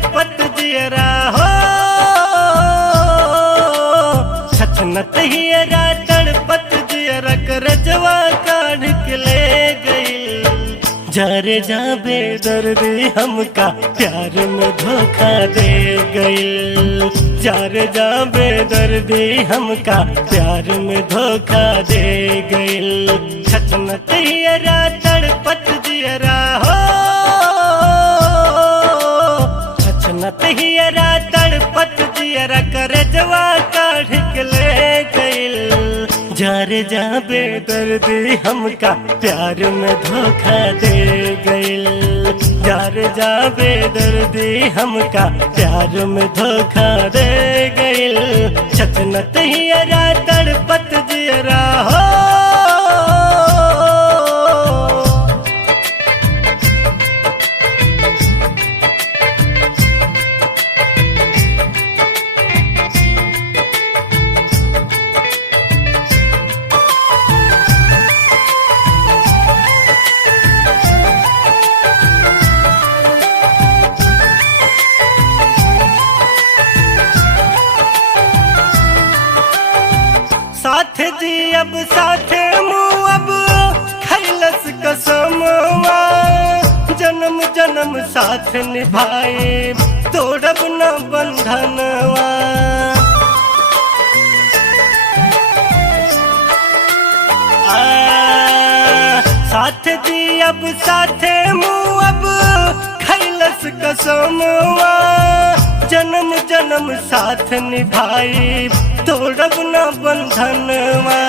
तड़पत जियरा हो, छछनत हियरा तड़पत जियरा करजवा काढ़ के ले गई। जारे जा बेदर्दी हमका प्यार में धोखा दे गई। जारे जा बेदर्दी हमका प्यार में धोखा दे गई। छछनत हियरा तड़पत जियरा हो, छछनत हियरा तड़पत जियरा करजवा काढ़ के ले गई। जारे जा बेदर्दी हमका प्यार में धोखा दे गई। जारे जा बेदर्दी हमका प्यार में धोखा दे गई। छछनत हियरा तड़पत जियरा हो। साथ जी अब साथ मुँह अब खैलस कसमवा, जन्म जन्म साथ निभाए तोड़ब न बंधनवा। साथ जी अब साथ मुँह अब खैलस कसमवा, जन्म जन्म साथ निभाई तोड़ब न बंधनवा।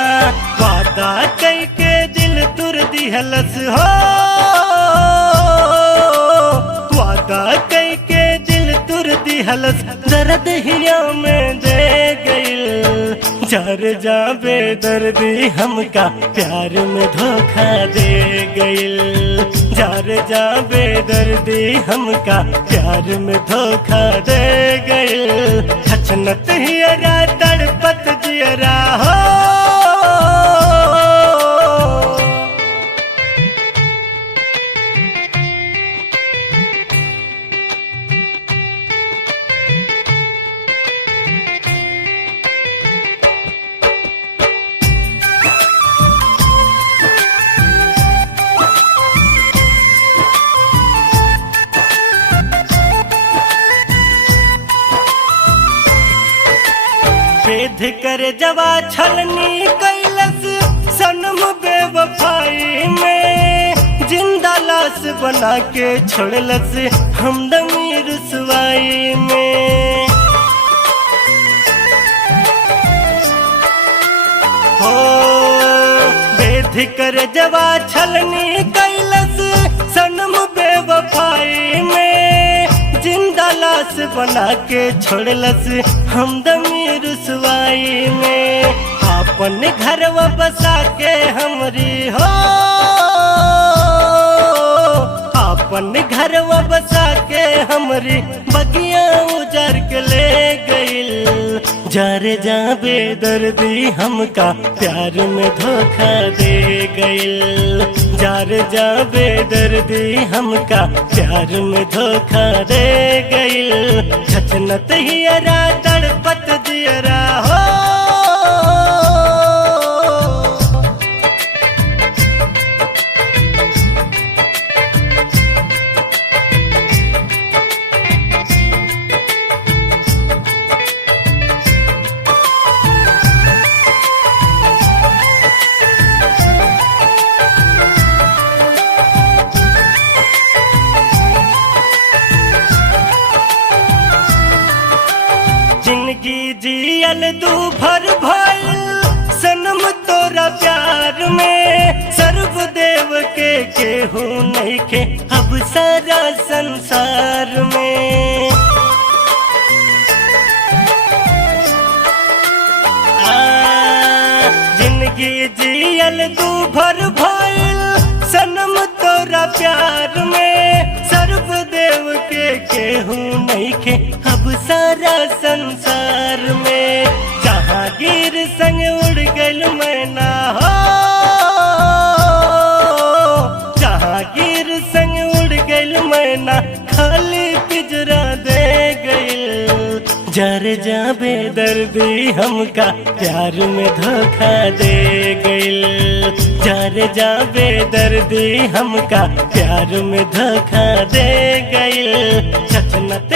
वादा कई के दिल तुर दिहलस हो, वादा कई के दिल तुर दिहलस दर्द हिया में दे गई। जार जा बेदर्दी हमका प्यार में धोखा दे गई। जार जा बेदर्दी हमका प्यार में धोखा दे गई। छछनत हियरा तड़पत जियरा हो। वेद कर जवा छलनी कैलस सनम बेवफाई में, जिंदा लाश बना के छोड़लस हमदमी रुसवाई में। हो वेद कर जवा छलनी कैलस सनम बेवफाई में, जिंदा लाश बना के छोड़लस हमदमी रुसवाई में। आपन घरवा बसा के हमरी हो, आपन घरवा बसा के हमरी बगिया उजार के ले गई। जारे जा बेदर्दी हमका प्यार में धोखा दे गई। जारे जा बेदर्दी हमका प्यार में धोखा दे गई। छछनत हियरा तड़पत जियरा हो। जिंदगी जियल तू भर भइल सनम तोरा प्यार में। सर्वदेव के केहू नहीं के अब सारा संसार में। जिंदगी जियल तू भर भइल सनम तोरा प्यार में। सर्वदेव के केहू नहीं के अब सारा संसार में। जहांगीर संग उड़ गइल मैना हो, जहांगीर संग उड़ गइल मैना खाली पिंजरा दे जर जाबे दर्दी हमका प्यार में धोखा दे गइल। जर जाबे दर्दी हमका प्यार में धोखा दे गइल।